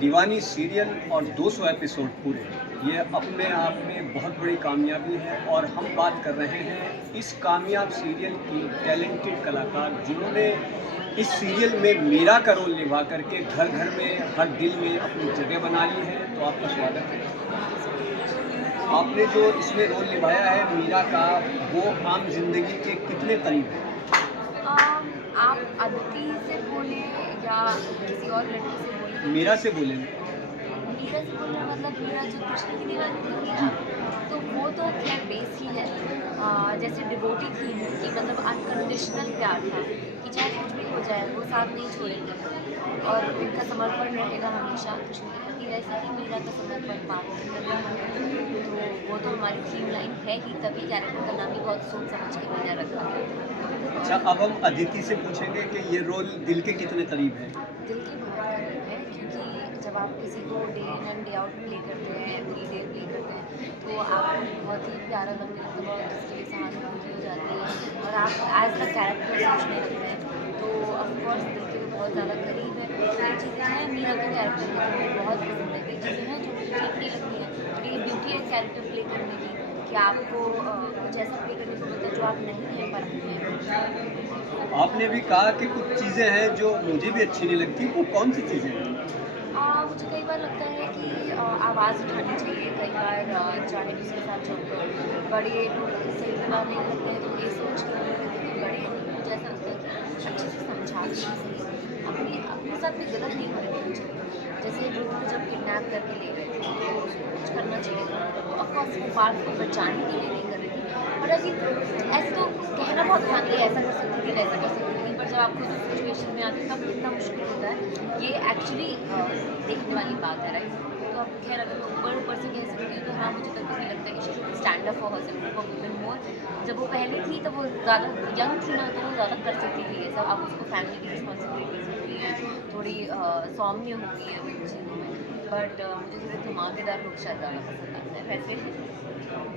दीवानी serial और 200 episode पूरे, ये अपने आप में बहुत बड़ी कामयाबी है। और हम बात कर रहे हैं इस कामयाब सीरियल की टैलेंटेड कलाकार जिन्होंने इस सीरियल में मीरा का रोल निभा करके घर घर में, हर दिल में अपनी जगह बना ली है। तो आपका स्वागत है। आपने जो इसमें रोल निभाया है मीरा का, वो आम जिंदगी के कितने करीब है? आप अदिति से बोले या किसी और लड़की से बोले? मीरा से बोले। मीरा से बोलना मतलब मीरा जो कृष्ण की दीवानी थी मीरा, जी। तो वो तो खैर बेस ही है। जैसे डिवोटी थी कि मतलब अनकंडीशनल प्यार था कि चाहे कुछ भी हो जाए वो साथ नहीं छोड़ेंगे और उनका समर्पण रहेगा हमेशा कृष्ण के प्रति, वैसे ही मीरा का समर्पण पार्थ के प्रति। तो वो तो हमारी थीम लाइन है ही, तभी कैरेक्टर का नाम ही बहुत सोच समझ के मीरा रखा है। अच्छा, अब हम अदिति से पूछेंगे कि ये रोल दिल के कितने करीब है? दिल के बहुत करीब है, क्योंकि जब आप किसी को day in and day out play करते हैं, एवरी डे प्ले करते हैं, तो आपको बहुत ही प्यारा लगने लगता है, बहुत उसके लिए सहानुभूति हो जाती है और आप एज द कैरेक्टर सोचने लगते हैं। तो ऑफकोर्स दिल के बहुत ज़्यादा करीब है। कई चीज़ें हैं मीरा के कैरेक्टर में जो मुझे बहुत पसंद है, कई चीज़ें हैं जो मुझे ठीक नहीं लगती हैं, बट ये ब्यूटी है कैरेक्टर प्ले करने की कि आपको कुछ ऐसा प्ले करने को मिलता है जो आप नहीं हैं पर अपने हैं। आपने भी कहा कि कुछ चीज़ें हैं जो मुझे भी अच्छी नहीं लगती, वो कौन सी चीज़ें हैं? मुझे कई बार लगता है कि आवाज़ उठानी चाहिए, कई बार चाहे जिसके साथ चलकर बड़े लोग सही जवाब नहीं करते हैं तो ये सोच कर कि बड़े हैं, मुझे ऐसा लगता है कि अच्छे से समझा के सही अपनी अपने साथ भी गलत नहीं होने देना चाहिए। जैसे ध्रुव को जब किडनैप करके ले गए थे तो उसको कुछ करना चाहिए था, तो ऑफकोर्स वो पार्थ को बचाने के लिए नहीं कर रही थी, बट अभी ऐसे तो कहना बहुत आसान है, ऐसा कर सकती थी वैसा कर सकती थी, पर जब आप खुद उस सिचुएशन में आते तब कितना मुश्किल होता है, ये एक्चुअली देखने वाली बात है, राइट? तो अब खैर अगर मैं ऊपर ऊपर से कह सकती हूँ तो हाँ, मुझे कभी भी लगता है कि she should stand up for herself for women more. जब वो पहले थी तब वो ज़्यादा यंग थी ना, तो वो ज़्यादा कर सकती थी ये सब। अब उसको फैमिली की रिस्पॉन्सिबिलिटीज़ हो गई है, थोड़ी सौम्य हो गई है वो इन चीज़ों में, बट मुझे थोड़े धमाकेदार लोग शायद ज़्यादा पसंद आते हैं वैसे।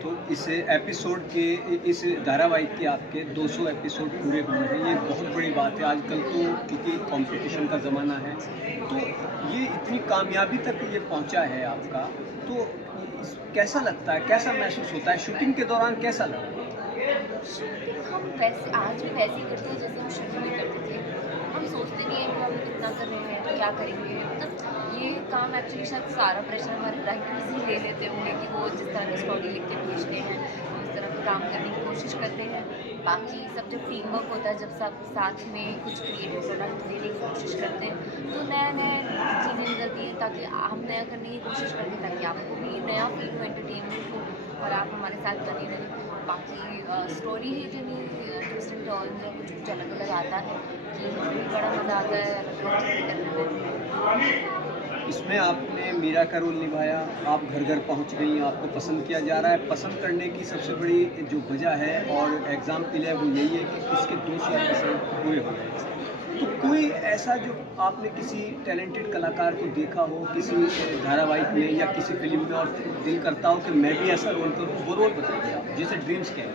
तो इस एपिसोड के इस धारावाहिक के आपके 200 एपिसोड पूरे हुए हैं, ये बहुत बड़ी बात है। आजकल तो क्योंकि कंपटीशन का ज़माना है, तो ये इतनी कामयाबी तक ये पहुंचा है आपका, तो कैसा लगता है, कैसा महसूस होता है शूटिंग के दौरान, कैसा लगा? शूटिंग हम वैसे आज भी वैसे ही करते हैं जैसे हम शुरू में करते थे। हम सोचते नहीं हैं कि हम कितना कर रहे हैं, क्या करेंगे। मतलब ये काम एक्चुअली शायद सारा प्रेशर हमारे राइटर्स ही ले लेते होंगे कि वो जिस तरह की स्टोरी लिख के भेजते हैं, हम उस तरह का काम करने की कोशिश करते हैं। बाकी सब जब टीम वर्क होता है, जब सब साथ में कुछ क्रिएटिव प्रोडक्ट देने की कोशिश करते हैं, तो नया-नया चीज़ें निकलती हैं ताकि हम नया करने की कोशिश करते हैं ताकि आपको भी नया फील हो, एंटरटेनमेंट हो और आप हमारे साथ बने रहें। बाकी स्टोरी ही इतनी ट्विस्ट एंड टर्न में कुछ अलग-अलग आता है कि हमें भी बड़ा मज़ा आता है अलग-अलग चीज़ें करने में। इसमें आपने मीरा का रोल निभाया, आप घर घर पहुंच गई, आपको पसंद किया जा रहा है। पसंद करने की सबसे बड़ी जो वजह है और एग्जाम्पल है वो यही है कि इसके 200 एपिसोड पूरे हो गए। तो कोई ऐसा जो आपने किसी टैलेंटेड कलाकार को देखा हो किसी धारावाहिक में या किसी फिल्म में और दिल करता हो कि मैं भी ऐसा रोल करूँ, वो रोल बताइए आप, जैसे ड्रीम्स क्या है?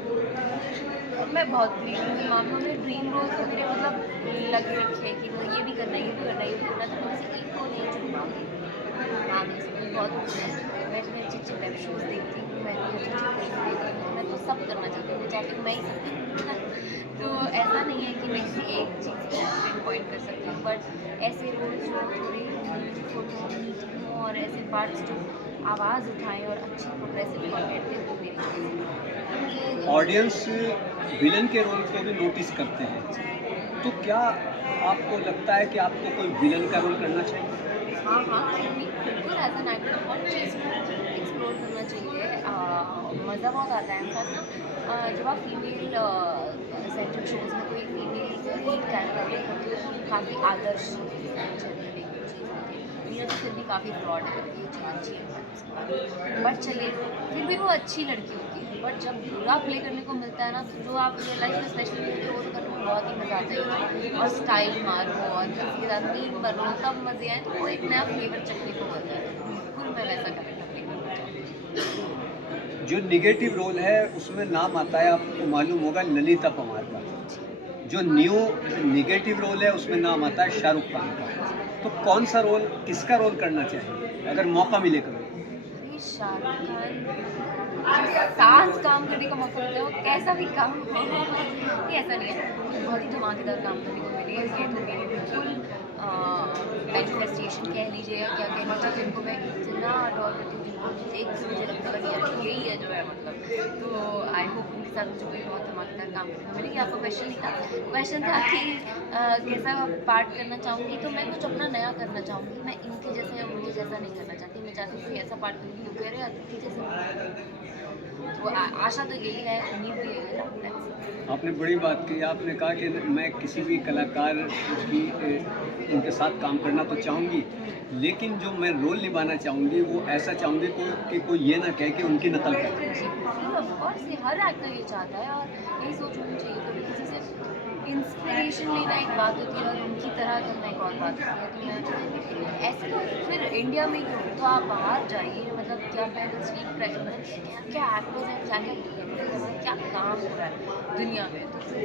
मैं बहुत क्रिएटिव के मामलों में ड्रीम रोल तो मेरे मतलब लगे रखे हैं कि वो ये भी करना है, ये भी करना है, ये भी करना है, तो मैं किसी एक को नहीं चुन पाऊँगी। हाँ, मेरे सपने बहुत होते हैं, मैं इतने अच्छे-अच्छे वेब शोज़ देखती हूँ, मैं इतनी अच्छी-अच्छी फिल्म देखती हूँ, मैं तो सब करना चाहती हूँ, मैं चाहती हूँ मैं ही सब करूँ। तो ऐसा नहीं है कि मैं किसी एक चीज़ को पिन पॉइंट कर सकती हूँ, बट ऐसे रोल जो थोड़े म्यूजिकल हों, मीठी हों और ऐसे पार्ट्स जो आवाज़ उठाएँ और अच्छी प्रोग्रेसिव कंटेंट दें, वो मेरी चॉइस ऑडियंस विलन के रोल को भी नोटिस करते हैं, तो क्या आपको लगता है कि आपको कोई विलन का रोल करना चाहिए? है। हाँ, हाँ, क्यों नहीं? बिल्कुल एज़ एन एक्टर हर चीज़ को एक्सप्लोर करना चाहिए। मज़ा बहुत आता है इनफैक्ट ना, जब आप फीमेल सेंट्रिक शोज़ में कोई फीमेल लीड कैरेक्टर प्ले करती हो तो काफ़ी आदर्श जनरली चीज़ होती है। मीरा तो फिर भी काफ़ी फ्रॉड है, ये चीज़ अच्छी है। बट चलिए, फिर भी वो अच्छी लड़की होती है, बट जब बुरा प्ले करने को मिलता है ना, तो जो आप रियल लाइफ में स्पेशली होते हो, वो तो करने में बहुत ही मज़ा आता है और स्टाइल मारो और किसी के साथ मीम बनो तब मज़े आए, तो वो एक नया फ्लेवर चखने को मिलता है। तो बिल्कुल मैं वैसा कैरेक्टर प्ले करना चाहूँगी। जो नेगेटिव रोल है उसमें नाम आता है, आपको मालूम होगा, ललिता पवार का। जो न्यू नेगेटिव रोल है उसमें नाम आता है शाहरुख खान का। तो कौन सा रोल, किसका रोल करना चाहिए अगर मौका मिले कभी? ये शाहरुख खान के साथ काम करने का मौका मिला हो, कैसा भी काम हो, ये ऐसा नहीं है, बहुत ही धमाकेदार काम करने को मिली है। ये तो मेरी बिल्कुल मैनिफेस्टेशन कह लीजिए या क्या कहना चाहिए, जिनको मैं इतना अडोर करती हूँ, जिनको देख के मुझे लगता है कि यार यही है जो है, मतलब। तो आई होप उनके साथ मुझे कोई बहुत धमाकेदार काम करने को मिले। ये आपका क्वेश्चन नहीं था, क्वेश्चन था कि कैसा पार्ट करना चाहूँगी, तो मैं कुछ अपना नया करना चाहूँगी। मैं इनके जैसा या उनके जैसा नहीं करना चाहती, मैं चाहती हूँ कि ऐसा पार्ट करूँगी जो कह रहे अतिथि जैसे। तो आशा तो यही है, उम्मीद भी यही है। Let's see। आपने बड़ी बात की, आपने कहा कि मैं किसी भी कलाकार की उनके साथ काम करना तो चाहूँगी, लेकिन जो मैं रोल निभाना चाहूँगी वो ऐसा चाहूँगी कि कोई ये ना कहे कि उनकी नकल कर। ऑफ कोर्स ये हर एक्टर ये चाहता है और यही सोच होनी चाहिए। कभी किसी से इंस्पिरेशन लेना एक बात होती है और उनकी तरह करना एक और बात होती है। तो मैं ऐसे तो फिर इंडिया में क्यों, तो आप बाहर जाइए, मतलब क्या क्या एक्टर्स हैं, क्या क्या काम हो रहा है दुनिया में। तो फिर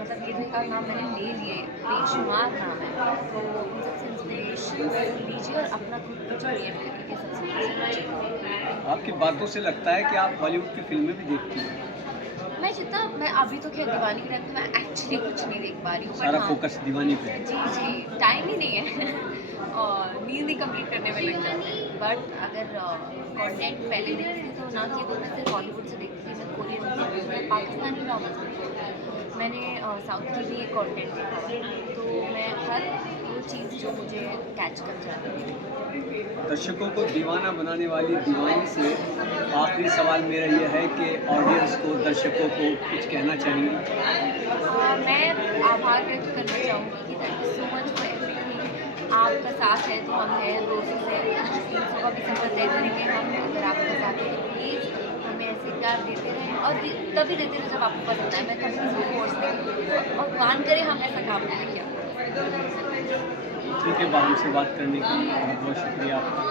मतलब ये तो एक आध नाम मैंने ले लिए, बेशुमार नाम है, तो उन सबसे इंस्पिरेशन लीजिए और अपना खुद को क्रिएट करिए, सबसे बड़ी। आपकी बातों से लगता है कि आप हॉलीवुड की फिल्में भी देखती हैं। मैं अभी तो खैर दीवानी के टाइम पे मैं एक्चुअली कुछ नहीं देख पा रही हूँ, सारा हाँ, फोकस दीवानी पे है। जी टाइम ही नहीं है और नींद ही कंप्लीट करने में लग जाती है। बट अगर कंटेंट पहले देखती थी तो ना केवल मैं सिर्फ हॉलीवुड से देखती थी, मैं कोरियन, मैं पाकिस्तानी ड्रामा से देखती थी, मैंने साउथ की भी कंटेंट देखा हुआ, तो मैं हर वो चीज़ जो मुझे कैच कर जाती थी। दर्शकों को दीवाना बनाने वाली दीवानी से आखिरी सवाल मेरा ये है कि ऑडियंस को, दर्शकों को कुछ कहना चाहेंगे? मैं आभार व्यक्त करना चाहूँगी कि thank you so much for everything. आपका साथ है तो हम हैं, दोस्तों से 300 का भी सफर तय करेंगे हम, अगर आपका साथ है तो प्लीज़ हमें ऐसे प्यार देते रहें और तभी देते रहें जब आपको पसंद आए। मैं कभी किसी को फोर्स नहीं करूँगी और मान करें हम ऐसा काम करें क्या। ठीक है, हमसे बात करने के लिए बहुत बहुत शुक्रिया आपका।